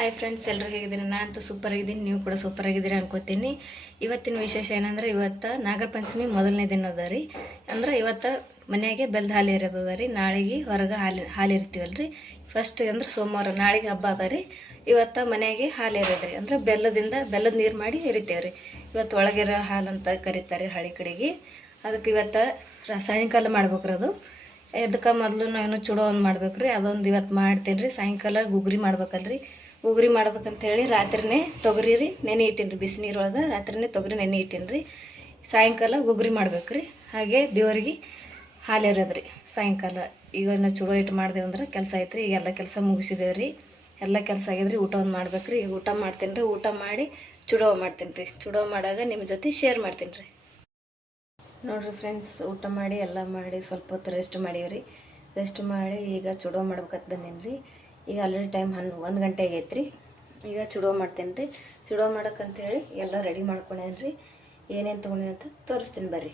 Hi friends, ಎಲ್ಲರೂ ಹೇಗಿದ್ದೀರಿ? ನಾನಂತೂ ಸೂಪರ್ ಆಗಿದ್ದೀನಿ, ನೀವು ಕೂಡ ಸೂಪರ್ ಆಗಿದ್ದೀರಿ ಅನ್ಕೋತೀನಿ. ಇವತ್ತಿನ ವಿಶೇಷ ಏನಂದ್ರೆ, ಇವತ್ತು ನಾಗರ ಪಂಚಮಿ ಮೊದಲನೇ ದಿನ ಅದ ರೀ. ಅಂದ್ರೆ ಇವತ್ತು ಮನೆಯಾಗೆ ಬೆಲ್ಲದ ಹಾಲು ಇರೋದದ ರೀ. ನಾಳೆಗೆ ಹೊರಗೆ ಹಾಲು ಇರ್ತೀವಲ್ಲ ರೀ. ಫಸ್ಟ್ ಅಂದ್ರೆ ಸೋಮವಾರ, ನಾಳೆಗೆ ಹಬ್ಬ ಅದ ರೀ. ಇವತ್ತು ಮನೆಯಾಗೆ ಹಾಲು ಇರೋದ್ರಿ. ಅಂದ್ರೆ ಬೆಲ್ಲದ ನೀರು ಮಾಡಿ ಇರಿತೇವೆ ರೀ. ಇವತ್ತು ಒಳಗಿರೋ ಹಾಲು ಅಂತ ಕರೀತಾರೆ ಹಳ್ಳಿ ಕಡೆಗೆ. ಅದಕ್ಕೆ ಇವತ್ತು ಸಾಯಂಕಾಲ ಮಾಡ್ಬೇಕ್ರಿ ಅದು. ಅದಕ್ಕೆ ಮೊದಲು ನಾನು ಚೂಡೋ ಒಂದು ಮಾಡ್ಬೇಕು ರೀ. ಅದೊಂದು ಇವತ್ತು ಮಾಡ್ತೀನಿ ರೀ. ಸಾಯಂಕಾಲ ಗುಗ್ರಿ ಮಾಡ್ಬೇಕಲ್ರಿ. ಉಗುರಿ ಮಾಡೋದಕ್ಕಂತೇಳಿ ರಾತ್ರಿನೇ ತೊಗರಿ ರೀ ನೆನೆ ಇಟ್ಟೀನಿ ರೀ. ಬಿಸಿನೀರೊಳಗೆ ರಾತ್ರಿನೇ ತೊಗರಿ ನೆನೆ ಇಟ್ಟೀನಿ ರೀ. ಸಾಯಂಕಾಲ ಗುಗ್ರಿ ಮಾಡ್ಬೇಕು ರೀ. ಹಾಗೆ ದೇವರಿಗೆ ಹಾಲು ಎರೋದು ರೀ ಸಾಯಂಕಾಲ. ಈಗ ನಾವು ಚೂಡೋ ಇಟ್ಟು ಮಾಡ್ದೇವು ಅಂದ್ರೆ ಕೆಲಸ ಐತೆ ರೀ. ಈಗ ಎಲ್ಲ ಕೆಲಸ ಮುಗಿಸಿದೇವೆ ರೀ. ಎಲ್ಲ ಕೆಲಸ ಆಗಿದ್ರಿ. ಊಟ ಒಂದು ಮಾಡ್ಬೇಕು ರೀ. ಈಗ ಊಟ ಮಾಡ್ತೀನಿ ರೀ. ಊಟ ಮಾಡಿ ಚೂಡೋ ಮಾಡ್ತೀನಿ ರೀ. ಚೂಡೋ ಮಾಡಾಗ ನಿಮ್ಮ ಜೊತೆ ಶೇರ್ ಮಾಡ್ತೀನಿ ರೀ. ನೋಡಿರಿ ಫ್ರೆಂಡ್ಸ್, ಊಟ ಮಾಡಿ ಎಲ್ಲ ಮಾಡಿ ಸ್ವಲ್ಪ ಹೊತ್ತು ರೆಸ್ಟ್ ಮಾಡೀವಿ. ರೆಸ್ಟ್ ಮಾಡಿ ಈಗ ಚೂಡೋ ಮಾಡ್ಬೇಕಂತ ಬಂದೀನಿ ರೀ. ಈಗ ಆಲ್ರೆಡಿ ಟೈಮ್ 1 ಗಂಟೆ ಆಗೈತೆ ರೀ. ಈಗ ಚೂಡೋ ಮಾಡ್ತೇನೆ ರೀ. ಚೂಡೋ ಮಾಡೋಕ್ಕಂತೇಳಿ ಎಲ್ಲ ರೆಡಿ ಮಾಡ್ಕೊಂಡೇನಿ ರೀ. ಏನೇನು ತೊಗೊಂಡೇನಿ ಅಂತ ತೋರಿಸ್ತೀನಿ ಬರ್ರಿ.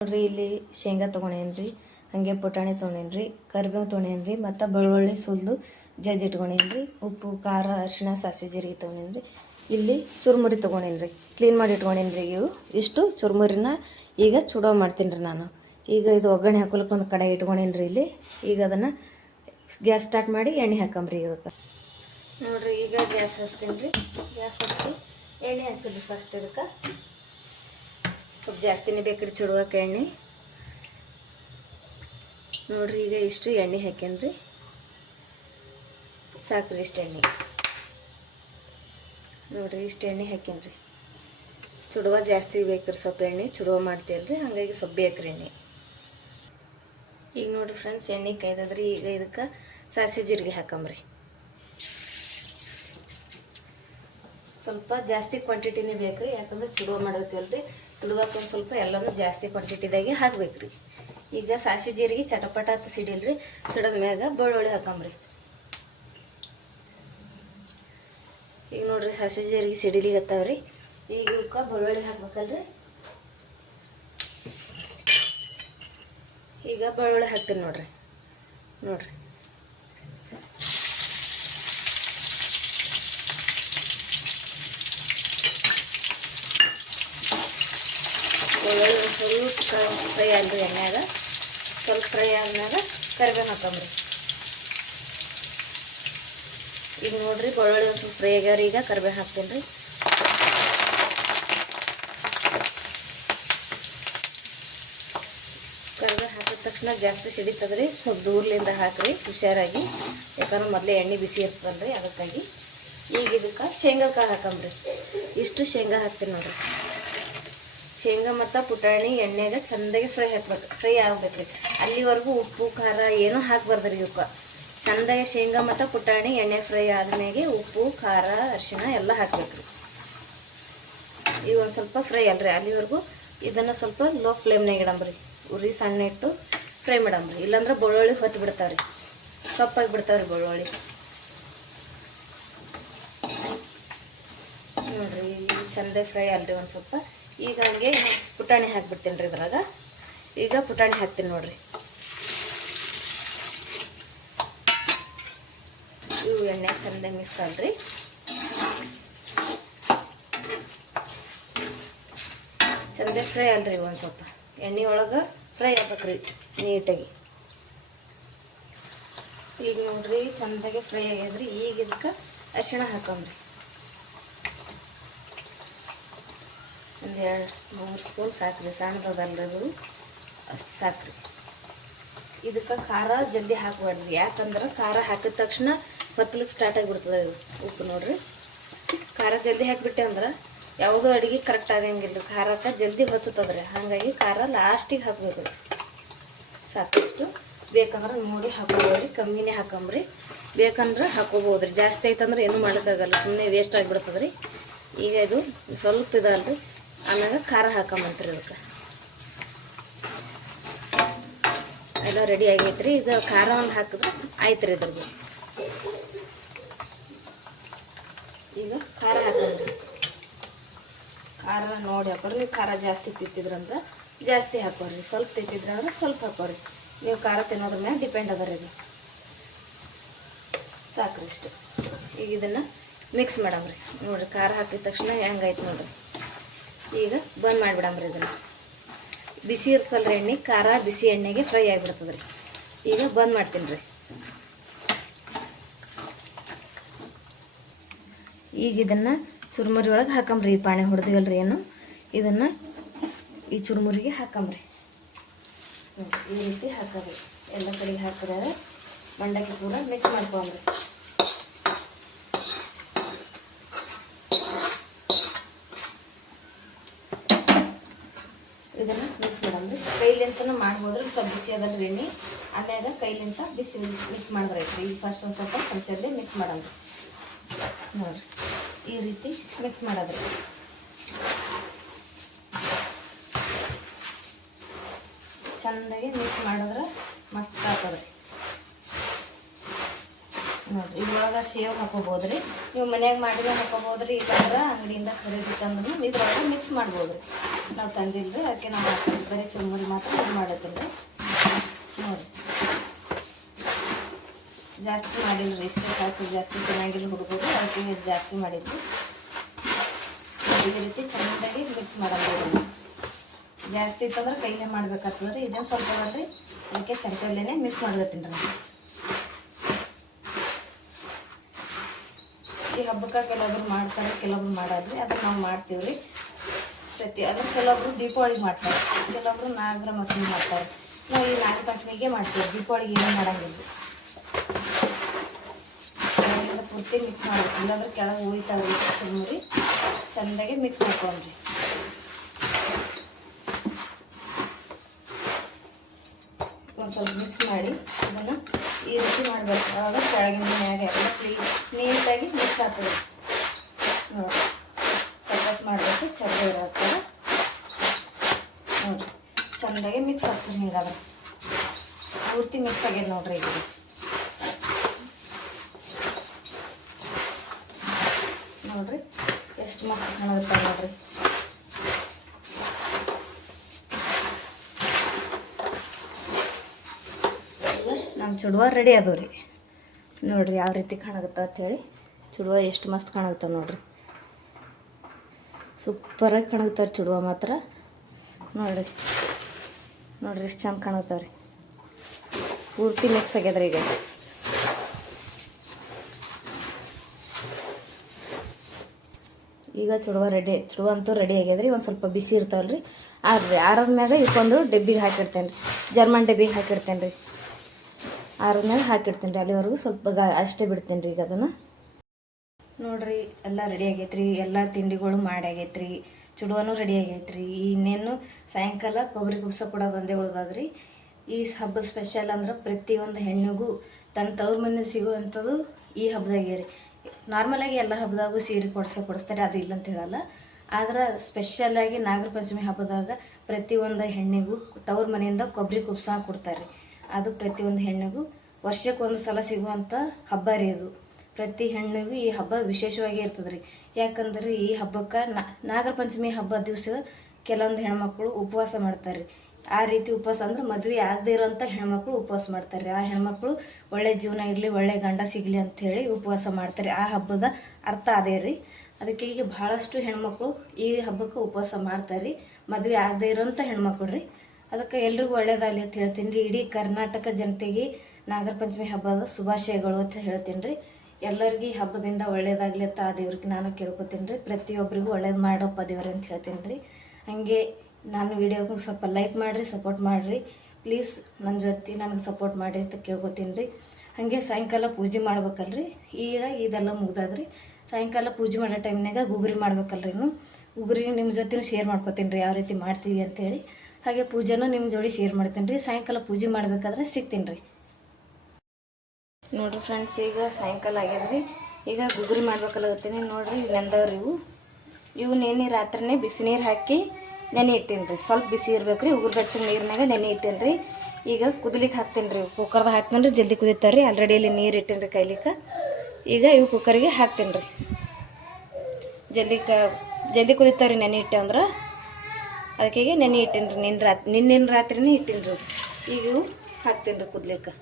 ನೋಡಿರಿ, ಇಲ್ಲಿ ಶೇಂಗಾ ತೊಗೊಂಡೇನಿ ರೀ. ಹಾಗೆ ಪುಟಾಣಿ ತೊಗೊಂಡೇನಿ ರೀ. ಕರಿಬೇವು ತೊಗೊಂಡೇನಿ ರೀ. ಮತ್ತು ಬೆಳ್ಳುಳ್ಳಿ ಸುಲ್ದು ಜಜ್ಜಿ ಇಟ್ಕೊಂಡೇನಿ ರೀ. ಉಪ್ಪು, ಖಾರ, ಅರಿಶಿಣ, ಸಾಸಿವೆ ಜೀರಿಗೆ ತೊಗೊಂಡೇನಿ ರೀ. ಇಲ್ಲಿ ಚುರುಮುರಿ ತೊಗೊಂಡೇನಿ ರೀ. ಕ್ಲೀನ್ ಮಾಡಿ ಇಟ್ಕೊಂಡೇನಿ ರೀ. ಇಷ್ಟು ಚುರುಮುರಿನ ಈಗ ಚೂಡೋ ಮಾಡ್ತೀನಿ ರೀ ನಾನು. ಈಗ ಇದು ಒಗ್ಗರಣೆ ಹಾಕೋಲಕ್ಕೆ ಒಂದು ಕಡೆ ಇಟ್ಕೊಂಡೇನಿ ರೀ ಇಲ್ಲಿ. ಈಗ ಅದನ್ನು ಗ್ಯಾಸ್ ಸ್ಟಾರ್ಟ್ ಮಾಡಿ ಎಣ್ಣೆ ಹಾಕಂಬ್ರಿ. ಇದಕ್ಕೆ ನೋಡಿರಿ, ಈಗ ಗ್ಯಾಸ್ ಹಚ್ತೀನಿ ರೀ. ಗ್ಯಾಸ್ ಹಚ್ಚಿ ಎಣ್ಣೆ ಹಾಕ್ತೀನಿ ಫಸ್ಟ್. ಇದಕ್ಕೆ ಸ್ವಲ್ಪ ಜಾಸ್ತಿನೇ ಬೇಕ್ರಿ ಚುಡುವಕ್ಕೆ ಎಣ್ಣೆ. ನೋಡಿರಿ, ಈಗ ಇಷ್ಟು ಎಣ್ಣೆ ಹಾಕೇನಿ ರೀ. ಸಾಕ್ರಿ ಇಷ್ಟು ಎಣ್ಣೆ. ನೋಡಿರಿ, ಇಷ್ಟು ಎಣ್ಣೆ ಹಾಕೀನಿ ರೀ. ಚುಡುವ ಜಾಸ್ತಿ ಬೇಕ್ರಿ ಸ್ವಲ್ಪ ಎಣ್ಣೆ. ಚುಡುವ ಮಾಡ್ತೀವಲ್ಲ ರೀ, ಹಾಗಾಗಿ ಸ್ವಲ್ಪ ಬೇಕ್ರಿ ಎಣ್ಣೆ. ಈಗ ನೋಡಿರಿ ಫ್ರೆಂಡ್ಸ್, ಎಣ್ಣೆ ಕಾಯ್ದದ್ರಿ. ಈಗ ಇದಕ್ಕೆ ಸಾಸಿವೆ ಜೀರಿಗೆ ಹಾಕಂಬ್ರಿ. ಸ್ವಲ್ಪ ಜಾಸ್ತಿ ಕ್ವಾಂಟಿಟಿನೇ ಬೇಕು ರೀ. ಯಾಕಂದ್ರೆ ಚುಡುವ ಮಾಡತ್ತೀವಲ್ಲ ರೀ. ಚುಡುವಕ್ಕೆ ಒಂದು ಸ್ವಲ್ಪ ಎಲ್ಲನೂ ಜಾಸ್ತಿ ಕ್ವಾಂಟಿಟಿದಾಗೆ ಹಾಕ್ಬೇಕು ರೀ. ಈಗ ಸಾಸಿವೆ ಜೀರಿಗೆ ಚಟಪಟ ಅಂತ ಸಿಡಿಲ್ರಿ. ಸಿಡದ ಮ್ಯಾಗ ಬೆಳ್ಳುಳ್ಳಿ ಹಾಕಂಬ್ರಿ. ಈಗ ನೋಡಿರಿ, ಸಾಸಿವೆ ಜೀರಿಗೆ ಸಿಡಿಲಿಗತ್ತಾವ್ರಿ. ಈಗ ಇವಕ್ಕೆ ಬೆಳ್ಳುಳ್ಳಿ ಹಾಕ್ಬೇಕಲ್ರಿ. ಈಗ ಬೆಳ್ಳುಳ್ಳಿ ಹಾಕ್ತೀನಿ ನೋಡ್ರಿ. ನೋಡ್ರಿ, ಬೆಳ್ಳುಳ್ಳಿ ಸ್ವಲ್ಪ ಫ್ರೈ ಆಗಲಿ ಎಣ್ಣೆಯಾಗ. ಸ್ವಲ್ಪ ಫ್ರೈ ಆದ್ಮೇಲೆ ಕರಿಬೇವು ಹಾಕಂಬ್ರಿ. ಈಗ ನೋಡ್ರಿ, ಬೆಳ್ಳುಳ್ಳಿ ಒಂದು ಸ್ವಲ್ಪ ಫ್ರೈ ಆಗ್ಯಾವ್ರಿ. ಈಗ ಕರಿಬೇವು ಹಾಕ್ತೀನಿ ರೀ. ಕರಿಬೇವು ಹಾಕಿದ ತಕ್ಷಣ ಜಾಸ್ತಿ ಸಿಡಿತದ್ರಿ. ಸ್ವಲ್ಪ ದೂರ್ಲಿಂದ ಹಾಕ್ರಿ ಹುಷಾರಾಗಿ. ಯಾಕಂದ್ರೆ ಮೊದಲೇ ಎಣ್ಣೆ ಬಿಸಿ ಇರ್ತದಲ್ರಿ, ಅದಕ್ಕಾಗಿ. ಈಗ ಇದಕ್ಕೆ ಶೇಂಗಾ ಕಾಳು ಹಾಕಂಬ್ರಿ. ಇಷ್ಟು ಶೇಂಗಾ ಹಾಕ್ತೀನಿ ನೋಡ್ರಿ. ಶೇಂಗಾ ಮತ್ತು ಪುಟಾಣಿ ಎಣ್ಣೆಗೆ ಚೆಂದಾಗಿ ಫ್ರೈ ಆಗ್ಬೇಕ್ರಿ. ಅಲ್ಲಿವರೆಗೂ ಉಪ್ಪು ಖಾರ ಏನೂ ಹಾಕ್ಬಾರ್ದ್ರಿ. ಇವಕ್ಕೆ ಚೆಂದಾಗಿ ಶೇಂಗಾ ಮತ್ತು ಪುಟಾಣಿ ಎಣ್ಣೆ ಫ್ರೈ ಆದ್ಮೇಲೆ ಉಪ್ಪು ಖಾರ ಅರಿಶಿಣ ಎಲ್ಲ ಹಾಕ್ಬೇಕ್ರಿ. ಈಗ ಒಂದು ಸ್ವಲ್ಪ ಫ್ರೈ ಅಲ್ರಿ, ಅಲ್ಲಿವರೆಗೂ ಇದನ್ನು ಸ್ವಲ್ಪ ಲೋ ಫ್ಲೇಮ್ನಾಗ ಇಡಂಬ್ರಿ. ಉರಿ ಸಣ್ಣ ಇಟ್ಟು ಫ್ರೈ ಮಾಡಂಬ್ರಿ. ಇಲ್ಲಾಂದ್ರೆ ಬೆಳ್ಳುಳ್ಳಿ ಹೊತ್ತು ಬಿಡ್ತಾವ್ರಿ, ಸೊಪ್ಪಾಗಿ ಬಿಡ್ತಾವ್ರಿ ಬೆಳ್ಳುಳ್ಳಿ. ನೋಡ್ರಿ, ಚೆಂದ ಫ್ರೈ ಅಲ್ರಿ ಒಂದು ಸ್ವಲ್ಪ. ಈಗ ಹಂಗೆ ಪುಟಾಣಿ ಹಾಕ್ಬಿಡ್ತೀನಿ ರೀ ಇದ್ರಾಗ. ಈಗ ಪುಟಾಣಿ ಹಾಕ್ತೀನಿ ನೋಡ್ರಿ. ಇವು ಎಣ್ಣೆ ಚೆಂದ ಮಿಕ್ಸ್ ಅಲ್ರಿ. ಚೆಂದ ಫ್ರೈ ಅಲ್ರಿ ಒಂದು ಸ್ವಲ್ಪ. ಎಣ್ಣೆ ಒಳಗೆ ಫ್ರೈ ಆಗ್ಬೇಕ್ರಿ ನೀಟಾಗಿ. ಈಗ ನೋಡ್ರಿ, ಚೆಂದಾಗಿ ಫ್ರೈ ಆಗ್ಯದ್ರಿ. ಈಗ ಇದಕ್ಕೆ ಅರಿಶಿಣ ಹಾಕೊಂಬ್ರಿ. ಒಂದು 2-3 ಸ್ಪೂನ್ ಸಾಕ್ರಿ. ಸಣ್ಣದಲ್ರಿ ಅದು, ಅಷ್ಟು ಸಾಕ್ರಿ. ಇದಕ್ಕೆ ಖಾರ ಜಲ್ದಿ ಹಾಕಬೇಡ್ರಿ. ಯಾಕಂದ್ರೆ ಖಾರ ಹಾಕಿದ ತಕ್ಷಣ ಹೊತ್ತಲಿಕ್ಕೆ ಸ್ಟಾರ್ಟ್ ಆಗಿಬಿಡ್ತದೆ ಇದು. ಉಪ್ಪು ನೋಡ್ರಿ, ಖಾರ ಜಲ್ದಿ ಹಾಕಿಬಿಟ್ಟೆ ಅಂದ್ರೆ ಯಾವುದೋ ಅಡುಗೆ ಕರೆಕ್ಟ್ ಆಗಂಗಿಲ್ಲ ರೀ. ಖಾರಕ್ಕೆ ಜಲ್ದಿ ಹೊತ್ತುತ್ತದ್ರಿ. ಹಾಗಾಗಿ ಖಾರ ಲಾಸ್ಟಿಗೆ ಹಾಕಬೇಕು ರೀ. ಸಾಕಷ್ಟು ಬೇಕಂದ್ರೆ ನೋಡಿ ಹಾಕೋಬೋದ್ರಿ. ಕಮ್ಮಿನೇ ಹಾಕಂಬ್ರಿ. ಬೇಕಂದ್ರೆ ಹಾಕೋಬೋದ್ರಿ. ಜಾಸ್ತಿ ಆಯ್ತಂದ್ರೆ ಏನೂ ಮಾಡೋಕ್ಕಾಗಲ್ಲ, ಸುಮ್ಮನೆ ವೇಸ್ಟ್ ಆಗಿಬಿಡ್ತದೆ ರೀ. ಈಗ ಇದು ಸ್ವಲ್ಪ ಇದಲ್ರಿ. ಆಮ್ಯಾಗ ಖಾರ ಹಾಕೊಂಬಂತ್ರಿ. ಇದಕ್ಕೆ ಎಲ್ಲ ರೆಡಿ ಆಗೈತ್ರಿ. ಇದು ಖಾರ ಒಂದು ಹಾಕಿದ್ರೆ ಆಯ್ತು ರೀ ಇದ್ರದ್ದು. ಈಗ ಖಾರ ಹಾಕೊಂಡ್ರಿ. ಖಾರ ನೋಡಿ ಹಾಕೋರಿ. ನೀವು ಖಾರ ಜಾಸ್ತಿ ತಿಂತಿದ್ರಂದ್ರೆ ಜಾಸ್ತಿ ಹಾಕೋರಿ, ಸ್ವಲ್ಪ ತಿಂತಿದ್ರಂದ್ರೆ ಸ್ವಲ್ಪ ಹಾಕೋರಿ. ನೀವು ಖಾರ ತಿನ್ನೋದ್ರ ಮ್ಯಾಗ ಡಿಪೆಂಡ್ ಅದ ರೀ. ಇದು ಸಾಕ್ರಿ ಇಷ್ಟು. ಈಗ ಇದನ್ನು ಮಿಕ್ಸ್ ಮಾಡಮ್ರಿ. ನೋಡಿರಿ ಖಾರ ಹಾಕಿದ ತಕ್ಷಣ ಹೆಂಗಾಯ್ತು ನೋಡಿರಿ. ಈಗ ಬಂದ್ ಮಾಡಿಬಿಡಮ್ರಿ. ಇದನ್ನು ಬಿಸಿ ಇರ್ತಲ್ಲ ರೀ ಎಣ್ಣೆ, ಖಾರ ಬಿಸಿ ಎಣ್ಣೆಗೆ ಫ್ರೈ ಆಗಿಬಿಡ್ತದೆ ರೀ. ಈಗ ಬಂದ್ ಮಾಡ್ತೀನಿ ರೀ. ಈಗ ಇದನ್ನು ಚುರುಮುರಿ ಒಳಗೆ ಹಾಕಂಬ್ರಿ. ಈ ಪಾಣೆ ಹೊಡೆದಿವಲ್ರಿ ಏನು, ಇದನ್ನು ಈ ಚುರುಮುರಿಗೆ ಹಾಕಂಬ್ರಿ. ಈ ರೀತಿ ಹಾಕಬ್ರಿ. ಎಲ್ಲ ಕಡೆಗೆ ಹಾಕಿದ್ರೆ ಮಂಡಕ್ಕಿ ಪೂರ ಮಿಕ್ಸ್ ಮಾಡ್ಕೊಂಡ್ರಿ. ಇದನ್ನು ಮಿಕ್ಸ್ ಮಾಡಮ್ರಿ. ಕೈಲಿಂತನೂ ಮಾಡ್ಬೋದ್ರಿ. ಸ್ವಲ್ಪ ಬಿಸಿ ಅದಲ್ರಿ ಎಣ್ಣೆ, ಆಮ್ಯಾಗ ಕೈಲಿಂತ ಬಿಸಿ ಮಿಕ್ಸ್ ಮಾಡಿದ್ರೆ ಐತ್ರಿ. ಈಗ ಫಸ್ಟ್ ಒಂದು ಸ್ವಲ್ಪ ಚಮಚಲ್ಲಿ ಮಿಕ್ಸ್ ಮಾಡಮ್ರಿ. ನೋಡಿರಿ ಈ ರೀತಿ ಮಿಕ್ಸ್ ಮಾಡೋದ್ರಿ. ಚೆಂದಾಗಿ ಮಿಕ್ಸ್ ಮಾಡಿದ್ರೆ ಮಸ್ತ್ ಆಗ್ತದ್ರಿ. ನೋಡಿರಿ ಇದ್ರೊಳಗೆ ಸೇವ್ ಹಾಕೋಬೋದ್ರಿ. ನೀವು ಮನ್ಯಾಗ ಮಾಡಿದ್ರೆ ಹಾಕೋಬೋದ್ರಿ. ಇಲ್ಲಾಂದ್ರೆ ಅಂಗಡಿಯಿಂದ ಖರೀದಿ ತಂದ್ರೂ ಇದ್ರೊಳಗೆ ಮಿಕ್ಸ್ ಮಾಡ್ಬೋದ್ರಿ. ನಾವು ತಂದಿಲ್ರಿ, ಅದಕ್ಕೆ ನಾವು ಹಾಕ್ತೀವಿ. ಬರೀ ಚುರುಮುರಿ ಮಾತ್ರ ಇದು ಮಾಡತ್ತೀನಿ ರೀ. ನೋಡಿ ಜಾಸ್ತಿ ಮಾಡಿಲ್ರಿ, ಇಷ್ಟೇ ಸಾಕು. ಜಾಸ್ತಿ ಚೆನ್ನಾಗಿಲ್ಲ ಹುಡುಗರು, ಅದಕ್ಕೆ ಜಾಸ್ತಿ ಮಾಡಿದ್ವಿ. ಈ ರೀತಿ ಚೆನ್ನಾಗಿ ಮಿಕ್ಸ್ ಮಾಡೋದು. ಜಾಸ್ತಿ ಇತ್ತಂದ್ರೆ ಕೈಲೇ ಮಾಡ್ಬೇಕಾಗ್ತದ್ರಿ. ಇದನ್ನು ಸ್ವಲ್ಪ ಅದಲ್ರಿ, ಅದಕ್ಕೆ ಚಮಚಲ್ಲೇ ಮಿಕ್ಸ್ ಮಾಡ್ಕೊತೀನಿ ರೀ. ಈ ಹಬ್ಬಕ್ಕೆ ಕೆಲವೊಬ್ರು ಮಾಡ್ತಾರೆ, ಕೆಲವೊಬ್ರು ಮಾಡೋದ್ರಿ. ಅದನ್ನು ನಾವು ಮಾಡ್ತೀವಿ ರೀ ಅದನ್ನು ಕೆಲವೊಬ್ರು ದೀಪಾವಳಿಗೆ ಮಾಡ್ತಾರೆ, ಕೆಲವೊಬ್ರು ನಾಗರ ಮಸೂರಿ ಮಾಡ್ತಾರೆ. ನಾವು ಈ ನಾಗರ ಪಂಚಮಿಗೆ ಮಾಡ್ತೀವಿ, ದೀಪಾವಳಿಗೆ ಏನೂ ಮಾಡೋಂಗಿಲ್ಲ. ಪೂರ್ತಿ ಮಿಕ್ಸ್ ಮಾಡಬೇಕು, ಇಲ್ಲಾಂದ್ರೆ ಕೆಳಗೆ ಉಳಿತಾವ್ರಿ ಚುರುಮುರಿ. ಚೆಂದಾಗಿ ಮಿಕ್ಸ್ ಮಾಡ್ಕೊಂಡ್ರಿ. ಒಂದು ಸ್ವಲ್ಪ ಮಿಕ್ಸ್ ಮಾಡಿ ಅದನ್ನು ಈ ರೀತಿ ಮಾಡಬೇಕು. ಆವಾಗ ಕೆಳಗಿನ ಮ್ಯಾಗ ಎಲ್ಲ ನೀಟಾಗಿ ಮಿಕ್ಸ್ ಆಗ್ತದೆ ನೋಡಿ. ಸ್ವಲ್ಪ ಮಾಡಬೇಕು, ಚರ್ಗೆ ಇರತ್ತದ ನೋಡಿರಿ. ಚೆಂದಾಗಿ ಮಿಕ್ಸ್ ಆಗ್ತದೆ. ಹಿಂಗಾದ್ರೆ ಪೂರ್ತಿ ಮಿಕ್ಸ್ ಆಗ್ಯದ ನೋಡ್ರಿ. ಈಗ ನೋಡ್ರಿ ಎಷ್ಟು ಮಸ್ತ್ ಕಾಣುತ್ತೆ ನೋಡ್ರಿ. ನಮ್ಮ ಚುಡುವ ರೆಡಿ ಅದಾವ ರೀ. ನೋಡಿರಿ ಯಾವ ರೀತಿ ಕಾಣುತ್ತೆ ಅಂಥೇಳಿ. ಚುಡುವ ಎಷ್ಟು ಮಸ್ತ್ ಕಾಣುತ್ತೆ ನೋಡ್ರಿ. ಸೂಪರಾಗಿ ಕಾಣುತ್ತಾರೆ ಚುಡುವ ಮಾತ್ರ. ನೋಡಿರಿ ನೋಡಿರಿ ಎಷ್ಟು ಚಂದ ಕಾಣುತ್ತವ್ರಿ. ಪೂರ್ತಿ ಮಿಕ್ಸ್ ಆಗ್ಯದ್ರಿ. ಈಗ ಚುಡುವ ಚುಡುವ ಅಂತೂ ರೆಡಿ ಆಗ್ಯದ್ರಿ. ಒಂದು ಸ್ವಲ್ಪ ಬಿಸಿ ಇರ್ತಾವಲ್ರಿ, ಆದ್ರಿ ಆರದ್ಮ್ಯಾಗ ಇವಕ್ಕೊಂದು ಡಬ್ಬಿಗೆ ಹಾಕಿರ್ತೇನೆ ರೀ. ಜರ್ಮನ್ ಡಬ್ಬಿಗೆ ಹಾಕಿರ್ತೇನೆ ರೀ. ಆರದ್ಮ್ಯಾಗ ಹಾಕಿರ್ತೇನೆ ರೀ. ಅಲ್ಲಿವರೆಗೂ ಸ್ವಲ್ಪ ಅಷ್ಟೇ ಬಿಡ್ತೇನೆ ರೀ. ಈಗ ಅದನ್ನು ನೋಡಿರಿ ಎಲ್ಲ ರೆಡಿ ಆಗೈತ್ರಿ. ಎಲ್ಲ ತಿಂಡಿಗಳು ಮಾಡಿ ಆಗೈತ್ರಿ. ಚುಡುವನೂ ರೆಡಿ ಆಗೈತ್ರಿ. ಇನ್ನೇನು ಸಾಯಂಕಾಲ ಕೊಬ್ಬರಿ ಕುಬ್ಸ ಕೊಡೋದು ಒಂದೇ ಉಳ್ದದ್ರಿ. ಈ ಹಬ್ಬದ ಸ್ಪೆಷಲ್ ಅಂದ್ರೆ ಪ್ರತಿಯೊಂದು ಹೆಣ್ಣಿಗೂ ತನ್ನ ತವ್ರ ಮನೆ ಸಿಗುವಂಥದ್ದು ಈ ಹಬ್ಬದಾಗೆ ರೀ. ನಾರ್ಮಲಾಗಿ ಎಲ್ಲ ಹಬ್ಬದಾಗೂ ಸೀರೆ ಕೊಡಿಸ್ತಾರೆ, ಅದು ಇಲ್ಲ ಅಂತ ಹೇಳಲ್ಲ. ಆದ್ರೆ ಸ್ಪೆಷಲಾಗಿ ನಾಗರ ಪಂಚಮಿ ಹಬ್ಬದಾಗ ಪ್ರತಿಯೊಂದು ಹೆಣ್ಣಿಗೂ ತವ್ರ ಮನೆಯಿಂದ ಕೊಬ್ಬರಿ ಕುಬ್ಸ ಕೊಡ್ತಾರೆ. ಅದು ಪ್ರತಿಯೊಂದು ಹೆಣ್ಣಿಗೂ ವರ್ಷಕ್ಕೊಂದು ಸಲ ಸಿಗುವಂಥ ಹಬ್ಬ ರೀ ಅದು. ಪ್ರತಿ ಹೆಣ್ಣಿಗೂ ಈ ಹಬ್ಬ ವಿಶೇಷವಾಗಿ ಇರ್ತದೆ ರೀ. ಯಾಕಂದ್ರೆ ಈ ಹಬ್ಬಕ್ಕೆ ನಾಗರ ಪಂಚಮಿ ಹಬ್ಬದ ದಿವಸ ಕೆಲವೊಂದು ಹೆಣ್ಮಕ್ಳು ಉಪವಾಸ ಮಾಡ್ತಾರೆ ರೀ. ಆ ರೀತಿ ಉಪವಾಸ ಅಂದ್ರೆ ಮದುವೆ ಆಗದೆ ಇರೋಂಥ ಹೆಣ್ಮಕ್ಳು ಉಪವಾಸ ಮಾಡ್ತಾರೆ. ಆ ಹೆಣ್ಮಕ್ಳು ಒಳ್ಳೆ ಜೀವನ ಇರಲಿ, ಒಳ್ಳೆ ಗಂಡ ಸಿಗಲಿ ಅಂಥೇಳಿ ಉಪವಾಸ ಮಾಡ್ತಾರೆ. ಆ ಹಬ್ಬದ ಅರ್ಥ ಅದೇ ರೀ. ಅದಕ್ಕೆ ಈಗ ಭಾಳಷ್ಟು ಹೆಣ್ಮಕ್ಳು ಈ ಹಬ್ಬಕ್ಕೆ ಉಪವಾಸ ಮಾಡ್ತಾರೆ ರೀ, ಮದುವೆ ಆಗದೆ ಇರೋಂಥ ಹೆಣ್ಮಕ್ಳು ರೀ. ಅದಕ್ಕೆ ಎಲ್ರಿಗೂ ಒಳ್ಳೇದಾಗಲಿ ಅಂತ ಹೇಳ್ತೀನಿ ರೀ. ಇಡೀ ಕರ್ನಾಟಕ ಜನತೆಗೆ ನಾಗರ ಪಂಚಮಿ ಹಬ್ಬದ ಶುಭಾಶಯಗಳು ಅಂತ ಹೇಳ್ತೀನಿ ರೀ. ಎಲ್ಲರಿಗೂ ಈ ಹಬ್ಬದಿಂದ ಒಳ್ಳೇದಾಗಲಿ ಅಂತ ಆ ದೇವ್ರಿಗೆ ನಾನು ಕೇಳ್ಕೊತೀನಿ ರೀ. ಪ್ರತಿಯೊಬ್ಬರಿಗೂ ಒಳ್ಳೇದು ಮಾಡಪ್ಪ ದೇವ್ರಿ ಅಂತ ಹೇಳ್ತೀನಿ ರೀ. ಹಾಗೆ ನಾನು ವಿಡಿಯೋಗೆ ಸ್ವಲ್ಪ ಲೈಕ್ ಮಾಡಿರಿ, ಸಪೋರ್ಟ್ ಮಾಡಿರಿ ಪ್ಲೀಸ್. ನನ್ನ ಜೊತೆ ನನಗೆ ಸಪೋರ್ಟ್ ಮಾಡಿರಿ ಅಂತ ಕೇಳ್ಕೊತೀನಿ ರೀ. ಹಾಗೆ ಸಾಯಂಕಾಲ ಪೂಜೆ ಮಾಡ್ಬೇಕಲ್ರಿ. ಈಗ ಇದೆಲ್ಲ ಮುಗ್ದಾದ್ರಿ. ಸಾಯಂಕಾಲ ಪೂಜೆ ಮಾಡೋ ಟೈಮ್ನಾಗ ಗುಗ್ರಿ ಮಾಡ್ಬೇಕಲ್ರಿ. ಗುಗ್ರಿ ನಿಮ್ಮ ಜೊತೆ ಶೇರ್ ಮಾಡ್ಕೊತೀನಿ ರೀ, ಯಾವ ರೀತಿ ಮಾಡ್ತೀವಿ ಅಂಥೇಳಿ. ಹಾಗೆ ಪೂಜೆನೂ ನಿಮ್ಮ ಜೋಡಿ ಶೇರ್ ಮಾಡ್ತೀನಿ ರೀ. ಸಾಯಂಕಾಲ ಪೂಜೆ ಮಾಡಬೇಕಾದ್ರೆ ಸಿಗ್ತೀನಿ ರೀ. ನೋಡಿರಿ ಫ್ರೆಂಡ್ಸ್, ಈಗ ಸಾಯಂಕಾಲ ಆಗ್ಯದ್ರಿ. ಈಗ ಗುಗ್ರಿ ಮಾಡ್ಬೇಕಲ್ಲಾಗತ್ತೀನಿ. ನೋಡಿರಿ ನೆಂದವ್ರಿ ಇವು ನೆನೆ ರಾತ್ರಿನೇ ಬಿಸಿ ನೀರು ಹಾಕಿ ನೆನೆ ಇಟ್ಟೀನಿ ರೀ. ಸ್ವಲ್ಪ ಬಿಸಿ ಇರ್ಬೇಕು ರೀ. ಉಗುರು ಬೆಚ್ಚಗೆ ನೀರಿನಾಗ ನೆನೆ ಇಟ್ಟೀನಿ ರೀ. ಈಗ ಕುದಿಲಿಕ್ಕೆ ಹಾಕ್ತೀನಿ ರೀ. ಕುಕ್ಕರ್ದಾಗ ಹಾಕ್ತೀನಿ ರೀ, ಜಲ್ದಿ ಕುದೀತಾರೆ ರೀ. ಆಲ್ರೆಡಿ ಇಲ್ಲಿ ನೀರು ಇಟ್ಟೀನಿ ರೀ ಕೈಲಿಕ್ಕೆ. ಈಗ ಇವು ಕುಕ್ಕರಿಗೆ ಹಾಕ್ತೀನಿ ರೀ. ಜಲ್ದಿ ಕುದೀತಾರೆ ರೀ ನೆನೆ ಇಟ್ಟೆ ಅಂದ್ರೆ. ಅದಕ್ಕೆ ನೆನೆ ಇಟ್ಟೀನಿ ರೀ. ನಿನ್ನೆ ರಾತ್ರಿನೇ ಇಟ್ಟೀನಿ ರೀ. ಈಗ ಇವು ಹಾಕ್ತೀನಿ ರೀ ಕುದ್ಲಿಕ್ಕೆ.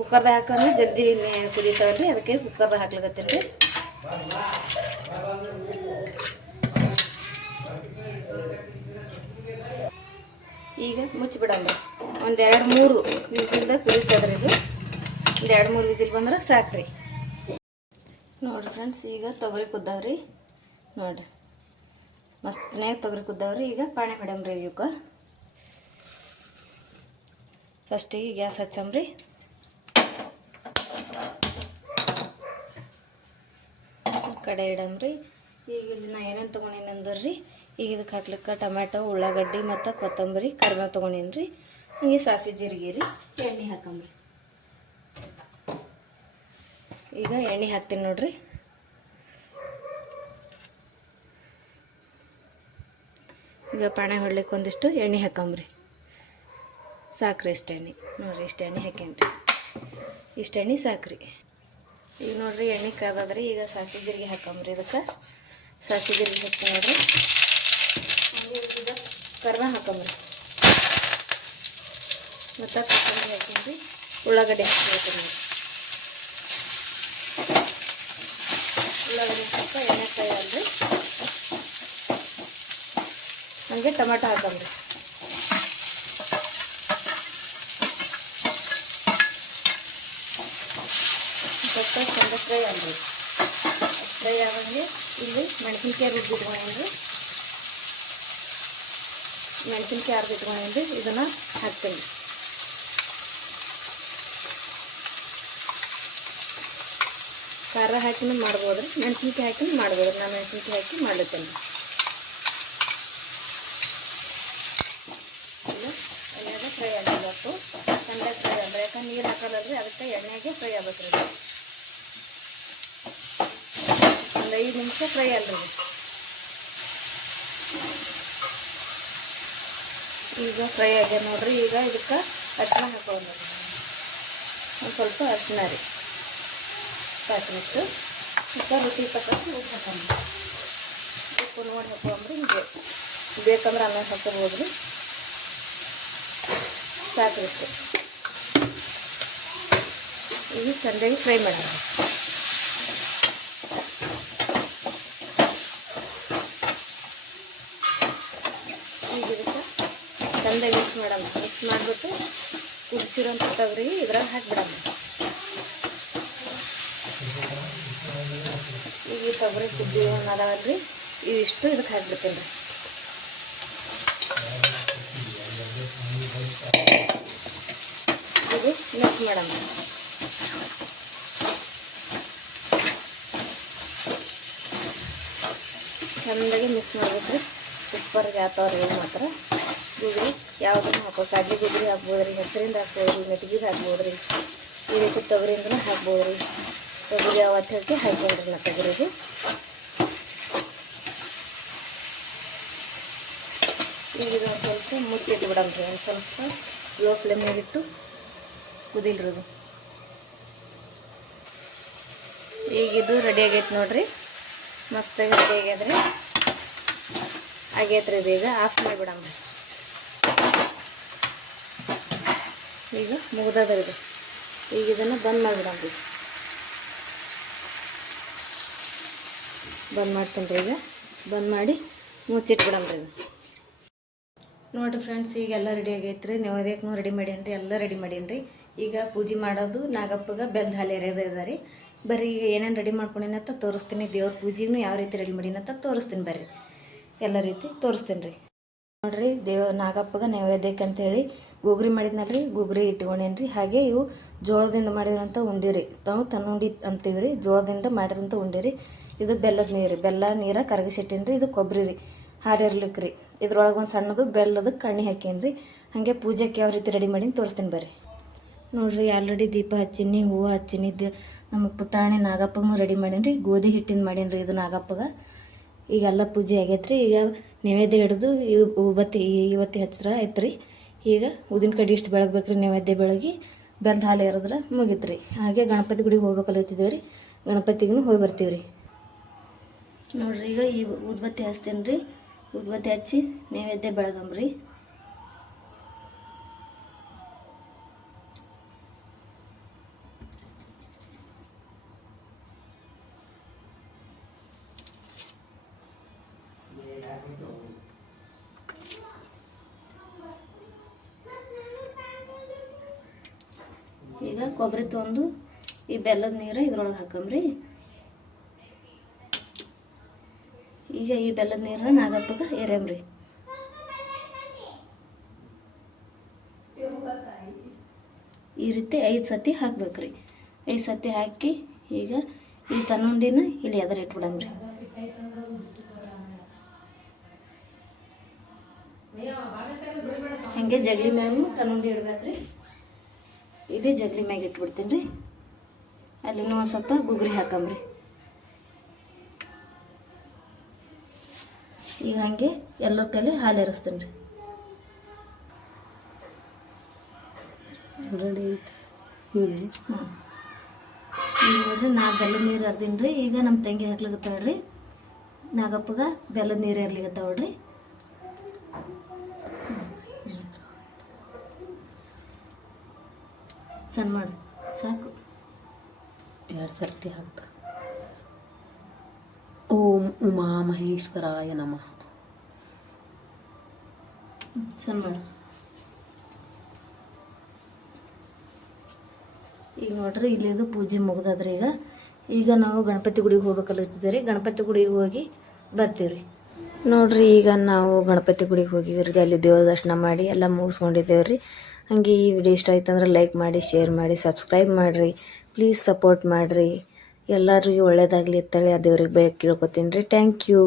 ಕುಕ್ಕರ್ದಾಗ ಹಾಕಂದ್ರೆ ಜಲ್ದಿ ಕುದೀತಾವಲ್ರಿ, ಅದಕ್ಕೆ ಕುಕ್ಕರ್ದಾಗ ಹಾಕ್ಲಿಕತ್ತೀನಿ ರೀ. ಈಗ ಮುಚ್ಚಿಬಿಡಂಬ್ರಿ. ಒಂದು 2-3 ವಿಸಿಲ್ದಾಗ ಕುದೀತದ್ರಿ ಇದು. ಒಂದು 2-3 ವಿಸಿಲ್ ಬಂದ್ರೆ ಸಾಕ್ರಿ. ನೋಡಿರಿ ಫ್ರೆಂಡ್ಸ್, ಈಗ ತೊಗರಿ ಕುದ್ದಾವ್ರಿ. ನೋಡಿರಿ ಮಸ್ತ್ನಾಗ ತೊಗರಿ ಕುದ್ದಾವ್ರಿ. ಈಗ ಪಾಣಿ ಹೊಡ್ಯಂಬ್ರಿ ಇವಕ್ಕೆ. ಫಸ್ಟಿಗೆ ಗ್ಯಾಸ್ ಹಚ್ಚಂಬ್ರಿ. ಕಡೆ ಇಡಂಬ್ರಿ. ಈಗ ಇಲ್ಲಿ ನಾ ಏನೇನು ತೊಗೊಂಡೀನಿ ಅಂದ್ರಿ, ಈಗ ಇದಕ್ಕೆ ಹಾಕ್ಲಿಕ್ಕೆ ಟೊಮ್ಯಾಟೊ, ಉಳ್ಳಾಗಡ್ಡಿ ಮತ್ತು ಕೊತ್ತಂಬರಿ, ಕರಿಬೇವು ತೊಗೊಂಡೀನಿ ರೀ. ಹಿಂಗೆ ಸಾಸಿವೆ ಜೀರಿಗೆ ರೀ. ಎಣ್ಣೆ ಹಾಕಂಬ್ರಿ. ಈಗ ಎಣ್ಣೆ ಹಾಕ್ತೀನಿ ನೋಡ್ರಿ. ಈಗ ಪಾಣೆ ಹೊಡ್ಲಿಕ್ಕೆ ಒಂದಿಷ್ಟು ಎಣ್ಣೆ ಹಾಕಂಬ್ರಿ. ಸಾಕ್ರಿ ಇಷ್ಟು ಎಣ್ಣೆ. ನೋಡಿರಿ ಇಷ್ಟು ಎಣ್ಣೆ ಹಾಕೇನ್ರಿ. ಇಷ್ಟು ಎಣ್ಣೆ ಸಾಕ್ರಿ. ಈಗ ನೋಡಿರಿ ಎಣ್ಣೆ ಕಾದದ್ರಿ. ಈಗ ಸಾಸಿವೆ ಜೀರಿಗೆ ಹಾಕಂಬ್ರಿ. ಇದಕ್ಕೆ ಸಾಸಿವೆ ಜೀರಿಗೆ ಹಾಕಿ ನೋಡಿರಿ. ಈಗ ಕರಿಬೇವು ಹಾಕಂಬ್ರಿ ಮತ್ತು ಕೊತ್ತಂಬರಿ ಹಾಕಂಬ್ರಿ. ಉಳ್ಳಾಗಡ್ಡೆ ಹಾಕಿ ಉಳ್ಳಾಗಡ್ಡೆ ಸ್ವಲ್ಪ ಎಣ್ಣೆ ಕಾಯಿ ಅಲ್ರಿ. ಹಾಗೆ ಟೊಮೆಟೊ ಹಾಕಂಬ್ರಿ. ಸ್ವಲ್ಪ ಚಂದ ಫ್ರೈ ಅಲ್ರಿ. ಫ್ರೈ ಆದಂಗೆ ಇಲ್ಲಿ ಮೆಣಸಿನ್ಕಾಯಿ ರುಬ್ಬಿಟ್ಕೊಂಡ್ರಿ. ಮೆಣಸಿನ್ಕಾಯಿ ಅರ್ದಿಟ್ಕೊಂಡ್ರಿ. ಇದನ್ನು ಹಾಕ್ತೀನಿ. ಖಾರ ಹಾಕಿನೂ ಮಾಡ್ಬೋದ್ರಿ, ಮೆಣಸಿನ್ಕಾಯಿ ಹಾಕಿನೂ ಮಾಡ್ಬೋದ್ರಿ. ನಾನು ಮೆಣಸಿನ್ಕಾಯಿ ಹಾಕಿ ಮಾಡ್ಲತ್ತೇನೆ. ಇಲ್ಲ ಎಣ್ಣೆಗೆ ಫ್ರೈ ಆಗಬೇಕು. ಚಂದಾಗಿ ಫ್ರೈ ಅಂದ್ರೆ ಯಾಕಂದ್ರೆ ನೀರು ಹಾಕಲ್ಲರಿ, ಅದಕ್ಕೆ ಎಣ್ಣೆಗೆ ಫ್ರೈ ಆಗ್ಬೇಕ್ರಿ. ಒಂದು 5 ನಿಮಿಷ ಫ್ರೈ ಅಲ್ರಿ. ಈಗ ಫ್ರೈ ಆಗ್ಯದ ನೋಡ್ರಿ. ಈಗ ಇದಕ್ಕೆ ಅರಿಶಿನ ಹಾಕೊಳ್ಳೋದು. ಒಂದು ಸ್ವಲ್ಪ ಅರಿಶಿನ ರೀ, ಸಾಕಿನಷ್ಟು. ಮತ್ತು ರುಚಿ ತಕ್ಕಂತೆ ಉಪ್ಪು ಹಾಕೊಂಡ್ರಿ. ಉಪ್ಪು ನೋಡಿ ಹಾಕೊಂಡ್ರಿ. ಹಿಂಗೆ ಬೇಕಂದ್ರೆ ಅನ್ನ ಹಾಕೋಬೋದ್ರಿ. ಸಾಕಿಷ್ಟು. ಈಗ ಚಂದಾಗಿ ಫ್ರೈ ಮಾಡಿ. ಈಗ ಇದಕ್ಕೆ ಚಂದಾಗಿ ಮಿಕ್ಸ್ ಮಾಡೋಣ. ಮಿಕ್ಸ್ ಮಾಡಿಬಿಟ್ಟು ಕುದಿಸಿರೋಂಥ ತೊಗರಿಗೆ ಇದ್ರಾಗ ಹಾಕಿಬಿಡೋಣ. ಈಗ ಈ ತೊಗರಿ ಕುದ್ದಿ ಅದಾವಲ್ರಿ, ಇವಿಷ್ಟು ಇದಕ್ಕೆ ಹಾಕ್ಬಿಡ್ತೀನಿ ರೀ. ಇದು ಮಿಕ್ಸ್ ಮಾಡೋಣ. ಚೆಂದಾಗಿ ಮಿಕ್ಸ್ ಮಾಡ್ಬೇಕು ರೀ. ಸೂಪರ್ಗೆ ಆತವ್ರಿ ಮಾತ್ರ. ಗುಗ್ರಿ ಯಾವುದನ್ನು ಹಾಕೋ, ಕಡ್ಲಿ ಗುಗ್ರಿ ಹಾಕ್ಬೋದ್ರಿ, ಹೆಸರಿಂದ ಹಾಕ್ಬೋದ್ರಿ, ಮೆಟ್ಗಿದು ಹಾಕ್ಬೋದ್ರಿ, ಈ ರೀತಿ ತೊಗರಿಯಿಂದನೂ ಹಾಕ್ಬೋದ್ರಿ. ತೊಗರಿ ಅವತ್ತು ಹೇಳ್ತಿ ಹಾಕ್ಬೋದ್ರಿ ನಾ ತೊಗರಿಗೆ. ಈಗ ಇದೊಂದು ಸ್ವಲ್ಪ ಮುಚ್ಚಿಟ್ಟು ಬಿಡಮ್ರಿ. ಒಂದು ಸ್ವಲ್ಪ ಲೋ ಫ್ಲೇಮ್ನಾಗಿಟ್ಟು ಕುದಿಲ್ರಿ. ಈಗ ಇದು ರೆಡಿ ಆಗೈತೆ ನೋಡ್ರಿ. ಮಸ್ತಾಗಿ ರೆಡಿ ಆಗ್ಯದ್ರಿ. ಆಗೈತ್ರಿ ಇದು. ಈಗ ಆಫ್ ಮಾಡಿಬಿಡಮ್ರಿ. ಈಗ ಮುಗ್ದದ್ರಿ ಇದು. ಈಗ ಇದನ್ನು ಬಂದ್ ಮಾಡಿಬಿಡಮ್ರಿ. ಬಂದ್ ಮಾಡ್ತೀನಿ ರೀ. ಈಗ ಬಂದ್ ಮಾಡಿ ಮುಚ್ಚಿಟ್ಬಿಡಮ್ರಿ ಇದು. ನೋಡಿರಿ ಫ್ರೆಂಡ್ಸ್, ಈಗೆಲ್ಲ ರೆಡಿ ಆಗೈತ್ರಿ. ನೈವೇದ್ಯಕ್ಕೂ ರೆಡಿ ಮಾಡೀನಿ, ಎಲ್ಲ ರೆಡಿ ಮಾಡೀನಿ. ಈಗ ಪೂಜೆ ಮಾಡೋದು ನಾಗಪ್ಪಗೆ ಬೆಲ್ದ ಹಾಲು ಎರೆಯೋದು ಇದೆ ರೀ. ಬರ್ರಿ ಈಗ ಏನೇನು ರೆಡಿ ಮಾಡ್ಕೊಂಡೀನಿ ಅಂತ ತೋರಿಸ್ತೀನಿ. ದೇವ್ರ ಪೂಜೆಗೂ ಯಾವ ರೀತಿ ರೆಡಿ ಮಾಡೀನಿ ಅಂತ ತೋರಿಸ್ತೀನಿ. ಬರ್ರಿ ಎಲ್ಲ ರೀತಿ ತೋರಿಸ್ತೀನಿ ರೀ. ನೋಡಿರಿ ನಾಗಪ್ಪಗೆ ನೈವೇದ್ಯಕ್ಕೆ ಅಂತೇಳಿ ಗುಗ್ರಿ ಮಾಡಿದ್ನಲ್ರಿ, ಗುಗ್ರಿ ಇಟ್ಕೊಂಡೇನಿ ರೀ. ಹಾಗೆ ಇವು ಜೋಳದಿಂದ ಮಾಡಿರೋಂಥ ಉಂಡಿರಿ. ನಾವು ತನ್ನುಂಡಿ ಅಂತೀವಿ ರೀ. ಜೋಳದಿಂದ ಮಾಡಿರೋಂಥ ಉಂಡಿರಿ. ಇದು ಬೆಲ್ಲದ ನೀರು, ಬೆಲ್ಲ ನೀರ ಕರಗಿಸಿಟ್ಟೀನಿ ರೀ. ಇದು ಕೊಬ್ಬರಿ ರೀ, ಹಾರಿರ್ಲಿಕ್ಕೆ ರೀ. ಇದ್ರೊಳಗೆ ಒಂದು ಸಣ್ಣದು ಬೆಲ್ಲದ ಕಣ್ಣಿ ಹಾಕೀನಿ ರೀ. ಹಾಗೆ ಪೂಜೆಗೆ ಯಾವ ರೀತಿ ರೆಡಿ ಮಾಡೀನಿ ತೋರಿಸ್ತೀನಿ ಬರ್ರಿ. ನೋಡಿರಿ ಆಲ್ರೆಡಿ ದೀಪ ಹಚ್ಚೀನಿ, ಹೂವು ಹಚ್ಚೀನಿ. ನಮ್ಮ ಪುಟಾಣಿ ನಾಗಪ್ಪಗೂ ರೆಡಿ ಮಾಡೀನಿ ರೀ. ಗೋಧಿ ಹಿಟ್ಟಿಂದ ಮಾಡೀನಿ ರೀ ಇದು ನಾಗಪ್ಪಗೆ. ಈಗೆಲ್ಲ ಪೂಜೆ ಆಗೈತೆ ರೀ. ಈಗ ನೈವೇದ್ಯ ಹಿಡಿದು ಇವತ್ತಿ ಹಚ್ಚಿರ ಆಯ್ತು ರೀ. ಈಗ ಉದಿನ ಕಡ್ಡಿ ಇಷ್ಟು ಬೆಳಗ್ಬೇಕು ರೀ. ನೈವೇದ್ಯ ಬೆಳಗಿ ಬೆಲ್ದ ಹಾಲು ಎರೆದ್ರೆ ಮುಗೀತು ರೀ. ಹಾಗೆ ಗಣಪತಿ ಗುಡಿಗೆ ಹೋಗ್ಬೇಕಲ್ಲತ್ತಿದ್ದೇವೆ ರೀ. ಗಣಪತಿಗೂ ಹೋಗಿ ಬರ್ತೀವಿ ರೀ. ನೋಡಿರಿ ಈಗ ಈ ಊದ್ಬತ್ತಿ ಹಚ್ತೇನೆ ರೀ. ಊದ್ಬತ್ತಿ ಹಚ್ಚಿ ನೈವೇದ್ಯ ಬೆಳಗಂಬ್ರಿ. ಈಗ ಕೊಬ್ಬರಿ ತೊಗೊಂಡು ಈ ಬೆಲ್ಲದ ನೀರು ಇದ್ರೊಳಗೆ ಹಾಕಂಬ್ರಿ. ಈಗ ಈ ಬೆಲ್ಲದ ನೀರನ್ನ ನಾಗಪ್ಪಗೆ ಎರೆಂಬ್ರಿ. ಈ ರೀತಿ 5 ಸತಿ ಹಾಕ್ಬೇಕ್ರಿ. 5 ಸತಿ ಹಾಕಿ ಈಗ ಈ ತನುಂಡಿನ ಇಲ್ಲಿ ಎದರ ಇಟ್ಬಿಡಂಬ್ರಿ. ಹಾಗೆ ಜಗಲಿ ಮ್ಯಾಗೂ ತನುಂಡಿ ಇಡ್ಬೇಕ್ರಿ. ಇದೇ ಜಗಲಿ ಮ್ಯಾಗ ಇಟ್ಬಿಡ್ತೀನಿ ರೀ. ಅಲ್ಲಿನೂ ಒಂದು ಸ್ವಲ್ಪ ಗುಗ್ರಿ ಹಾಕಂಬ್ರಿ. ಈಗ ಹಾಗೆ ಎಲ್ಲರ ಕೈಲಿ ಹಾಲು ಎರಿಸ್ತೀನಿ ರೀ. ಹಾಂ, ಈಗ ನೋಡ್ರಿ ನಾ ಬೆಲ್ಲದ ನೀರು ಅರ್ದೀನಿ ರೀ. ಈಗ ನಮ್ಮ ತಂಗಿ ಹಾಕ್ಲಿಕತ್ತಾಳ್ರಿ. ನಾಗಪ್ಪಗೆ ಬೆಲ್ಲದ ನೀರು ಇರ್ಲಿಕತ್ತಾವಳ್ರಿ. ಸಣ್ಣ ಮಾಡಿ ಸಾಕು. 2 ಸರ್ತಿ ಹಾಕ್ತ. ಓಂ ಉಮಾ ಮಹೇಶ್ವರಾಯ ನಮಃ. ಸಣ್ಣ ಮಾಡಿ. ಈಗ ನೋಡ್ರಿ ಇಲ್ಲಿದು ಪೂಜೆ ಮುಗ್ದದ್ರಿ. ಈಗ ನಾವು ಗಣಪತಿ ಗುಡಿಗೆ ಹೋಗ್ಬೇಕಲ್ಲತ್ತಿದ್ದೀವಿ ರೀ. ಗಣಪತಿ ಗುಡಿಗೆ ಹೋಗಿ ಬರ್ತೀವಿ ರೀ. ನೋಡ್ರಿ ಈಗ ನಾವು ಗಣಪತಿ ಗುಡಿಗೆ ಹೋಗಿವ್ರಿ. ಅಲ್ಲಿ ದೇವ್ರ ದರ್ಶನ ಮಾಡಿ ಎಲ್ಲ ಮುಗಿಸ್ಕೊಂಡಿದ್ದೇವೆ ರೀ. ಹಾಗೆ ಈ ವಿಡಿಯೋ ಇಷ್ಟ ಆಯ್ತು ಅಂದ್ರೆ ಲೈಕ್ ಮಾಡಿ, ಶೇರ್ ಮಾಡಿ, ಸಬ್ಸ್ಕ್ರೈಬ್ ಮಾಡಿರಿ. ಪ್ಲೀಸ್ ಸಪೋರ್ಟ್ ಮಾಡಿರಿ. ಎಲ್ಲರಿಗೂ ಒಳ್ಳೇದಾಗಲಿ ಅಂತೇಳಿ ಆ ದೇವ್ರಿಗೆ ಕೇಳ್ಕೊತೀನಿ ರೀ. Thank you.